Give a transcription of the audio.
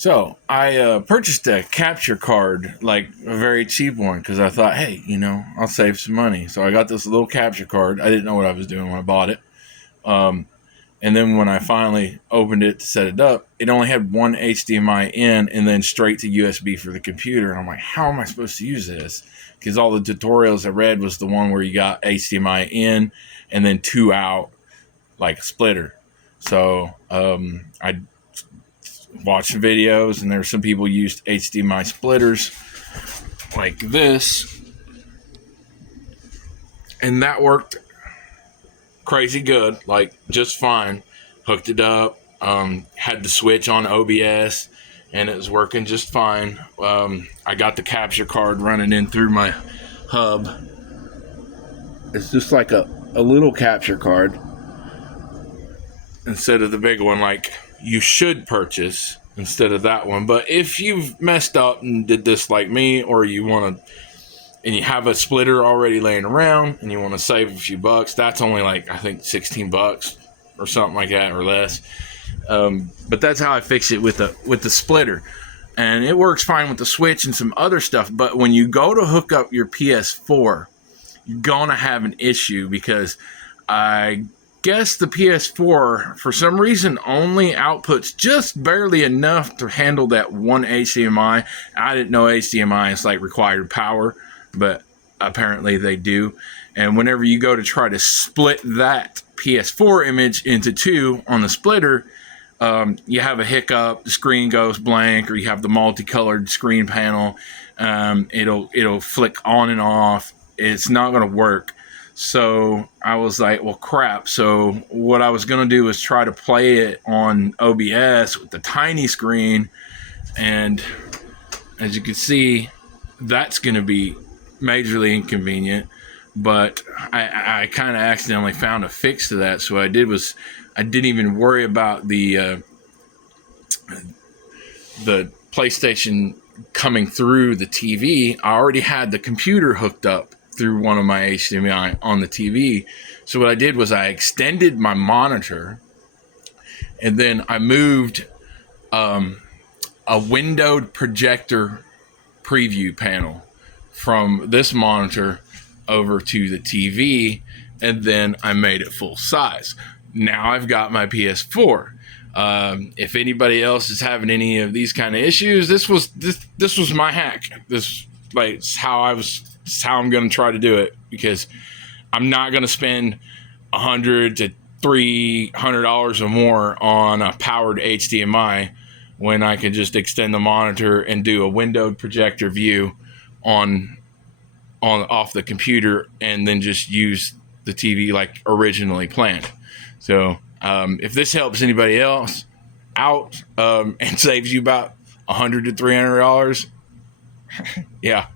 So I purchased a capture card, like a very cheap one, because I thought, hey, I'll save some money. So I got this little capture card. I didn't know what I was doing when I bought it. Um, and then when I finally opened it to set it up, it only had one HDMI in and then straight to USB for the computer. And I'm like, how am I supposed to use this? Because all the tutorials I read was the one where you got HDMI in and then two out, like a splitter. So I watched videos, and there were some people used HDMI splitters like this, and that worked crazy good, like just fine. Hooked it up, had the switch on OBS, and it was working just fine. I got the capture card running in through my hub. It's just like a little capture card instead of the big one like you should purchase instead of that one. But if you've messed up and did this like me, or you want to, and you have a splitter already laying around and you want to save a few bucks, that's only like, I think, $16 or something like that, or less. But that's how I fix it with the splitter, and it works fine with the switch and some other stuff. But when you go to hook up your PS4, you're gonna have an issue, because I guess the PS4 for some reason only outputs just barely enough to handle that one HDMI. I didn't know HDMI is like required power, but apparently they do. And whenever you go to try to split that PS4 image into two on the splitter, you have a hiccup, the screen goes blank, or you have the multicolored screen panel. It'll flick on and off. It's not going to work. So I was like, well, crap. So what I was going to do was try to play it on OBS with the tiny screen. And as you can see, that's going to be majorly inconvenient. But I kind of accidentally found a fix to that. So what I did was, I didn't even worry about the PlayStation coming through the TV. I already had the computer hooked up through one of my HDMI on the TV. So what I did was I extended my monitor, and then I moved a windowed projector preview panel from this monitor over to the TV, and then I made it full size. Now I've got my PS4. If anybody else is having any of these kind of issues, this was my hack. This like how I'm going to try to do it, because I'm not going to spend $100 to $300 or more on a powered HDMI when I can just extend the monitor and do a windowed projector view on off the computer, and then just use the TV like originally planned. So if this helps anybody else out and saves you about $100 to $300, yeah,